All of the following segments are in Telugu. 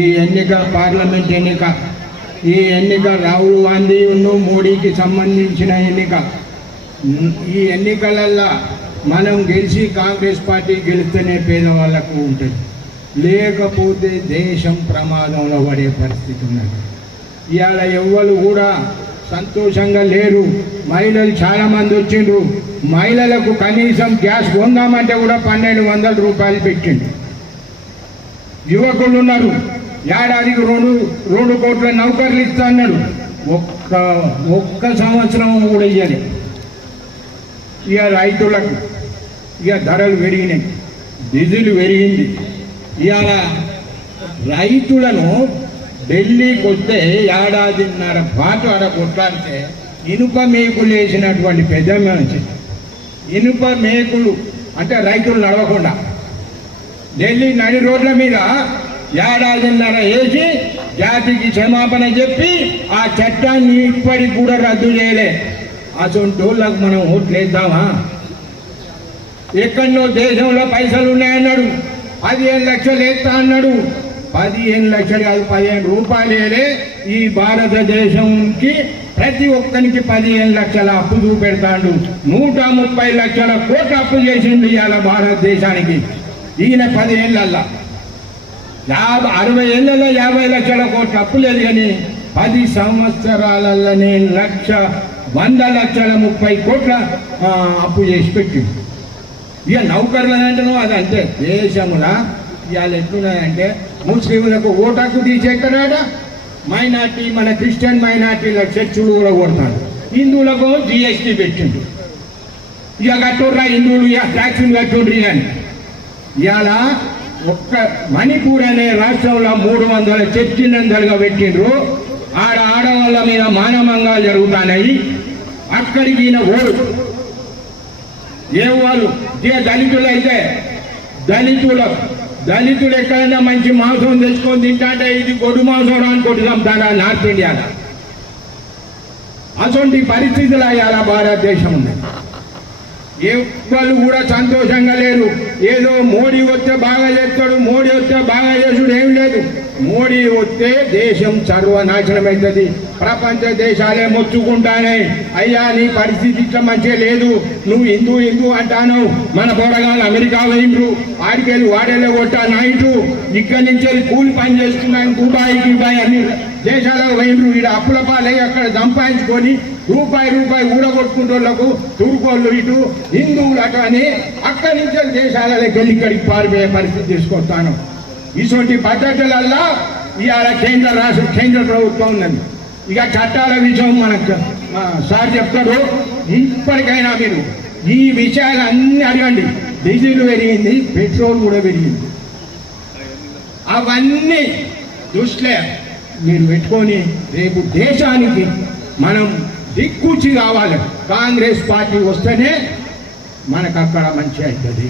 ఈ ఎన్నిక పార్లమెంట్ ఎన్నిక, ఈ ఎన్నిక రాహుల్ గాంధీ మోడీకి సంబంధించిన ఎన్నిక. ఈ ఎన్నికలల్లో మనం గెలిచి కాంగ్రెస్ పార్టీ గెలిస్తేనే పేదవాళ్లకు ఉంటుంది, లేకపోతే దేశం ప్రమాదంలో పడే పరిస్థితి ఉన్నది. ఇవాళ ఎవ్వరు కూడా సంతోషంగా లేరు. మహిళలు చాలామంది వచ్చిండ్రు. మహిళలకు కనీసం గ్యాస్ కొందామంటే కూడా 1200 రూపాయలు పెట్టిండు. యువకులు ఉన్నారు, ఏడాదికి 2 కోట్ల నౌకర్లు ఇస్తా అన్నాడు. ఒక్క సంవత్సరం కూడా ఇవ్వాలి. ఇక రైతులకు ఇక ధరలు పెరిగినాయి, డీజిల్ పెరిగింది. ఇవాళ రైతులను ఢిల్లీకి వస్తే ఏడాదిన్నర పాటు ఆడ కొట్లాడితే ఇనుప మేకులు వేసినటువంటి పెద్ద మనిషి, ఇనుప మేకులు అంటే రైతులు నడవకుండా ఢిల్లీ నడి రోడ్ల మీద ఏడాదిన్నర వేసి జాతికి క్షమాపణ చెప్పి ఆ చట్టాన్ని ఇప్పటికి కూడా రద్దు చేయలే. అటువంటి వాళ్ళకు మనం ఓట్లు వేద్దామా? ఎక్కడో దేశంలో పైసలు ఉన్నాయన్నాడు, 15 లక్షలు వేస్తా అన్నాడు. 15 లక్షలు కాదు, 15 రూపాయలు వేలే. ఈ భారతదేశంకి ప్రతి ఒక్కరికి 15 లక్షల అప్పు చూపెడతాడు. 130 లక్షల కోట్ల అప్పు చేసిండు ఇవాళ భారతదేశానికి. ఈయన 10 ఏళ్ళల్లో 60 ఏళ్లలో 50 లక్షల కోట్ల అప్పు లేదు, కానీ 10 సంవత్సరాలలోనే 100 లక్షల 30 కోట్ల అప్పు చేసి పెట్టింది. ఇక నౌకర్లు అంటేనో అది అంతే. దేశంలో ఇవాళ ఎట్లున్నాయంటే ముస్లింలకు ఓటాకు తీసేక్కడాట, మైనార్టీ మన క్రిస్టియన్ మైనార్టీల చర్చులు కూడా కొడతాడు. హిందువులకు GST పెట్టిండు. ఇక కట్టుర్రా హిందువులు, ఇక ట్యాక్సులు కట్టుండ్రి అని. ఇవాళ ఒక్క మణిపూర్ అనే రాష్ట్రంలో 300 చర్చిలందరుగా పెట్టిండ్రు. ఆడవాళ్ళ మీద మానవంగాలు జరుగుతున్నాయి. అక్కడికి ఈయన ఓడు ఏ వాళ్ళు దళితులు అయితే దళితులు ఎక్కడైనా మంచి మాంసం తెచ్చుకొని తింటే ఇది గొడ్డు మాంసం అనుకోటి చంపుతారా నార్త్ ఇండియాలో? అటువంటి పరిస్థితులు అయ్యాల భారతదేశం ఉంది. ఎవ్వరు కూడా సంతోషంగా లేరు. ఏదో మోడీ వస్తే బాగా చేస్తాడు, మోడీ వస్తే బాగా చేసుడు ఏం లేదు. మోడీ వస్తే దేశం సర్వనాశనం అవుతుంది. ప్రపంచ దేశాలే మొచ్చుకుంటానే, అయ్యా నీ పరిస్థితి ఇట్లా మంచిగా లేదు, నువ్వు హిందూ అంటాను. మన పోరగాళ్ళు అమెరికా పోయిండ్రు, ఆడికెళ్ళి వాడేళ్ళే కొట్టా నైటు. ఇక్కడి నుంచి కూలి పని చేసుకున్నాను దుబాయ్ అన్ని దేశాలకు పోయిండ్రు. ఇక్కడ అప్పుల పాలై అక్కడ సంపాదించుకొని రూపాయి ఊడగొట్టుకుంటోళ్లకు తూర్కోళ్ళు ఇటు, హిందువులు అటు అని అక్కడి నుంచి దేశాలకు వెళ్ళి ఇక్కడికి పారిపోయే పరిస్థితి తీసుకొస్తాను. ఇటువంటి పద్ధతులల్లో ఇవాళ కేంద్ర ప్రభుత్వం ఉన్నది. ఇక చట్టాల విషయం మనకు సార్ చెప్తాడు. ఇప్పటికైనా మీరు ఈ విషయాలన్నీ అడగండి. డీజిల్ పెరిగింది, పెట్రోల్ కూడా పెరిగింది. అవన్నీ దృష్టిలో మీరు పెట్టుకొని రేపు దేశానికి మనం దిక్కుచి కావాలి. కాంగ్రెస్ పార్టీ వస్తేనే మనకు అక్కడ మంచి అవుతుంది.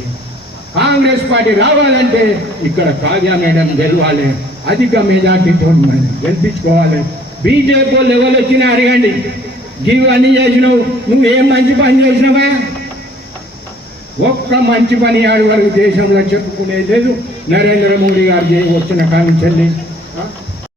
కాంగ్రెస్ పార్టీ రావాలంటే ఇక్కడ కావ్య మేడం గెలవాలి, అధిక మెజార్టీతో గెలిపించుకోవాలి. బీజేపీ వాళ్ళు ఎవరు వచ్చినా అడగండి, ఇవన్నీ చేసినావు, నువ్వేం మంచి పని చేసినావా? ఒక్క మంచి పని ఆడి వరకు దేశంలో చెప్పుకునేది లేదు. నరేంద్ర మోడీ గారు వచ్చిన కాలం చెల్లి